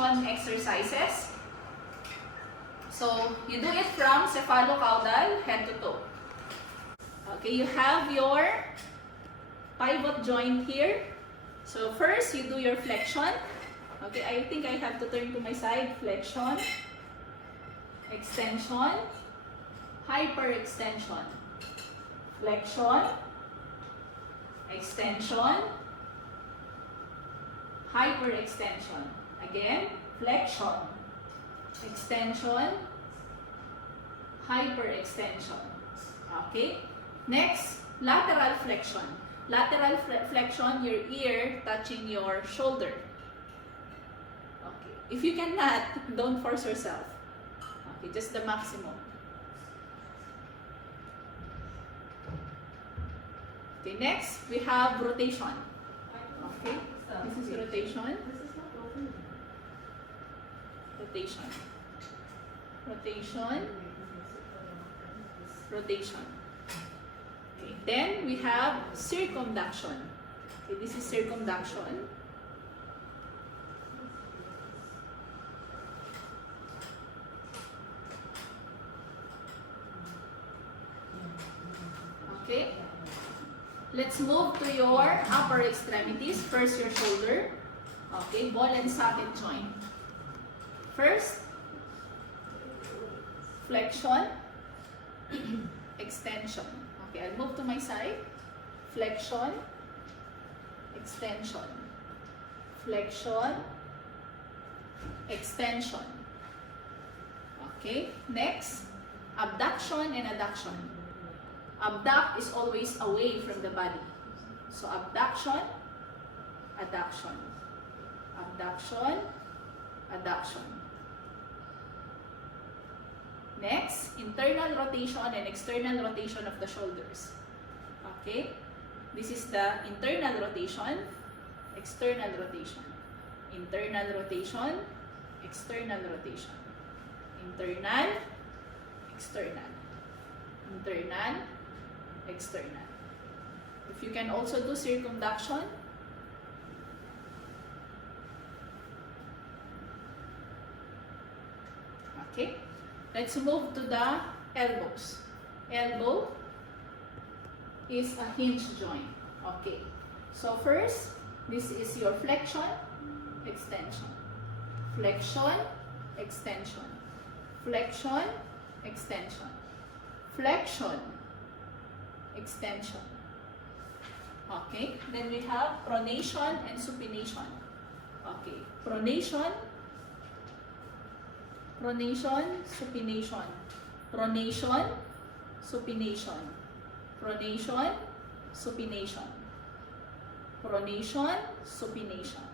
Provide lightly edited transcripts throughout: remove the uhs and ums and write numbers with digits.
flexion exercises. So, you do it from cephalocaudal, head to toe. Okay, you have your pivot joint here. So, first, you do your flexion. Okay, I think I have to turn to my side. Flexion, extension, hyperextension. Flexion, extension, hyperextension. Again, flexion, extension, hyperextension. Okay? Next, lateral flexion. Lateral flexion, your ear touching your shoulder. Okay. If you cannot, don't force yourself. Okay, just the maximum. Okay, next, we have rotation. Okay, this is rotation. Rotation. Rotation. Rotation. Okay, then we have circumduction. Okay, this is circumduction. Okay. Let's move to your upper extremities. First, your shoulder. Okay, ball and socket joint. First, flexion, extension. Okay, I'll move to my side. Flexion, extension. Flexion, extension. Okay, next, abduction and adduction. Abduct is always away from the body. So, abduction, adduction. Abduction, adduction. Next, internal rotation and external rotation of the shoulders. Okay? This is the internal rotation, external rotation. Internal rotation, external rotation. Internal, external. Internal, external. If you can also do circumduction, okay, let's move to the elbows. Elbow is a hinge joint. Okay, so first, this is your flexion, extension. Flexion, extension. Flexion, extension. Flexion, extension. Okay, then we have pronation and supination. Okay, pronation, pronation, supination. Pronation, supination. Pronation, supination. Pronation, supination.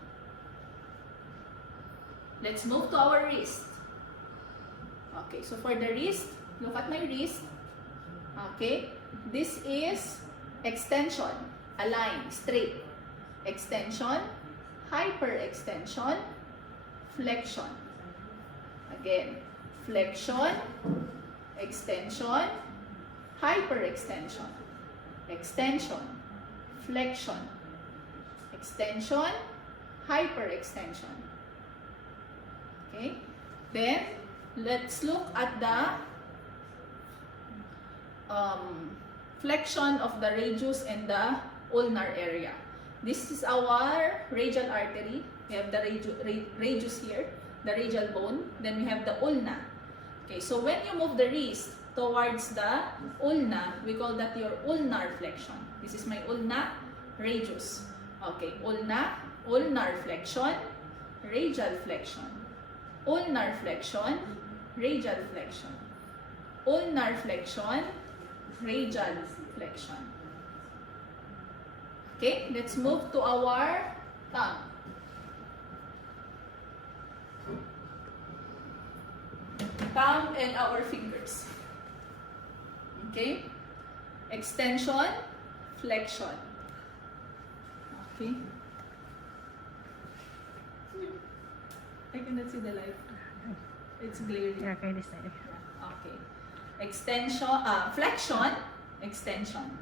Let's move to our wrist. Okay, so for the wrist, look at my wrist. Okay, this is extension, a line, straight. Extension, hyperextension, flexion. Again, flexion, extension, hyperextension, extension, flexion, extension, hyperextension. Okay, then let's look at the flexion of the radius and the ulnar area. This is our radial artery. We have the radius here, the radial bone. Then we have the ulna. Okay, so when you move the wrist towards the ulna, we call that your ulnar flexion. This is my ulna radius. Okay, ulna, ulnar flexion, radial flexion. Ulnar flexion, radial flexion. Ulnar flexion, radial flexion. Okay, let's move to our thumb. Thumb and our fingers. Okay, extension, flexion. Okay. I cannot see the light. It's glaring. Yeah, okay, this side. Okay. Extension, flexion, extension.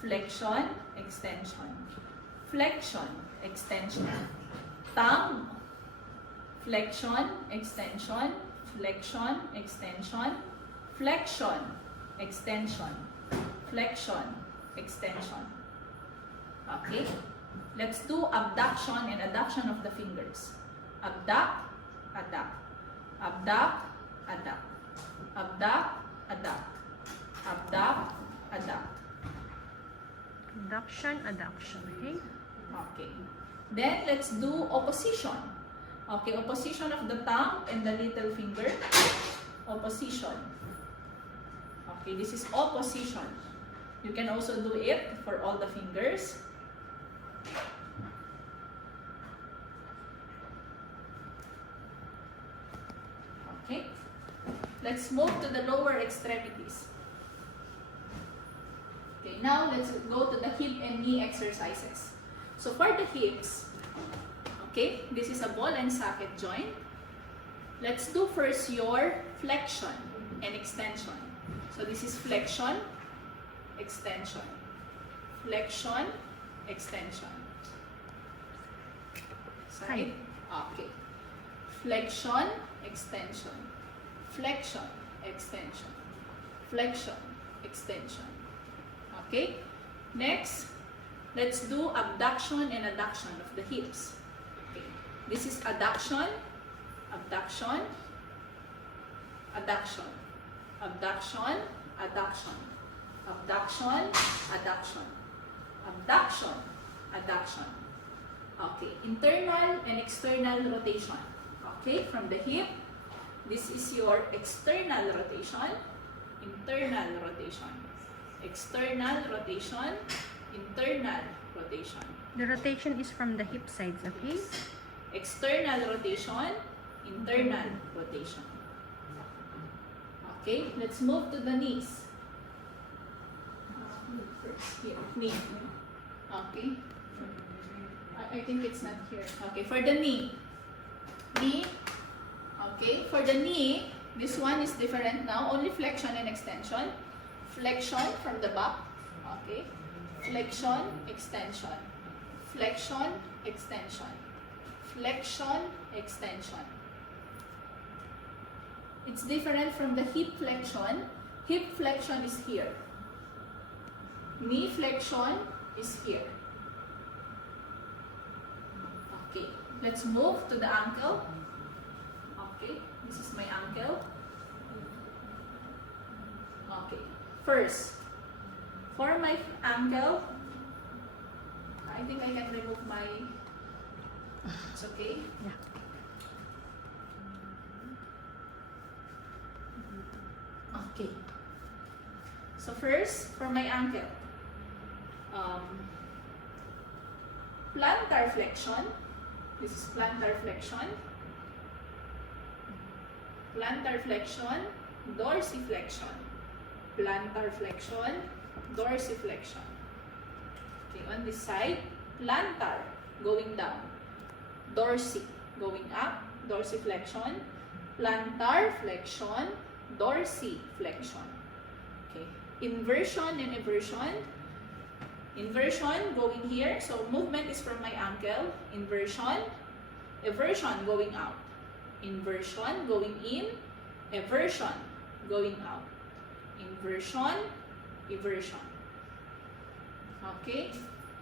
Flexion, extension. Flexion, extension. Thumb, flexion, extension, flexion, extension, flexion, extension, flexion, extension. Okay? Let's do abduction and adduction of the fingers. Abduct, adduct. Abduct, adduct. Abduct, adduct. Abduct, adduct. Adduction, adduction. Okay? Okay. Then let's do opposition. Okay, opposition of the thumb and the little finger. Opposition. Okay, this is opposition. You can also do it for all the fingers. Okay. Let's move to the lower extremities. Okay, now let's go to the hip and knee exercises. So for the hips, okay, this is a ball and socket joint. Let's do first your flexion and extension. So this is flexion, extension, flexion, extension. Side. Okay. Flexion, extension, flexion, extension, flexion, extension. Okay. Next, let's do abduction and adduction of the hips. Okay. This is adduction, abduction, adduction, abduction, adduction, abduction, adduction, abduction, adduction. Okay. Internal and external rotation. Okay. From the hip, this is your external rotation, internal rotation, external rotation, internal rotation. The rotation is from the hip sides, okay? External rotation, internal rotation. Okay, let's move to the knees. First, here, knee. Okay. I think it's not here. Okay, for the knee. Knee. Okay, for the knee, this one is different now. Only flexion and extension. Flexion from the back. Okay. Flexion, extension. Flexion, extension. Flexion, extension. It's different from the hip flexion. Hip flexion is here. Knee flexion is here. Okay, let's move to the ankle. Okay, this is my ankle. Okay, first, for my ankle, I think I can remove my, it's okay. Yeah. Okay. So first, for my ankle, plantar flexion. This is plantar flexion. Plantar flexion, dorsiflexion. Plantar flexion, dorsiflexion. Okay, on this side, plantar going down, dorsi going up, dorsiflexion, plantar flexion, dorsiflexion. Okay, inversion and eversion. Inversion going here, so movement is from my ankle. Inversion, eversion going out. Inversion going in, eversion going out. Inversion, eversion. Okay.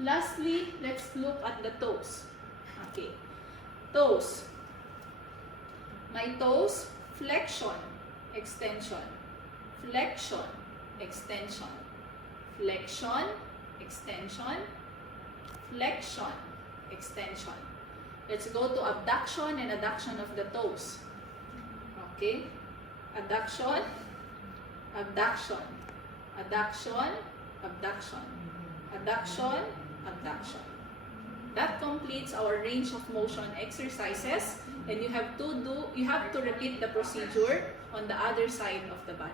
Lastly, let's look at the toes. Okay. Toes. My toes, flexion, extension. Flexion, extension. Flexion, extension. Flexion, extension. Let's go to abduction and adduction of the toes. Okay. Adduction, abduction, adduction, abduction, adduction, abduction. That completes our range of motion exercises, and you have to repeat the procedure on the other side of the body.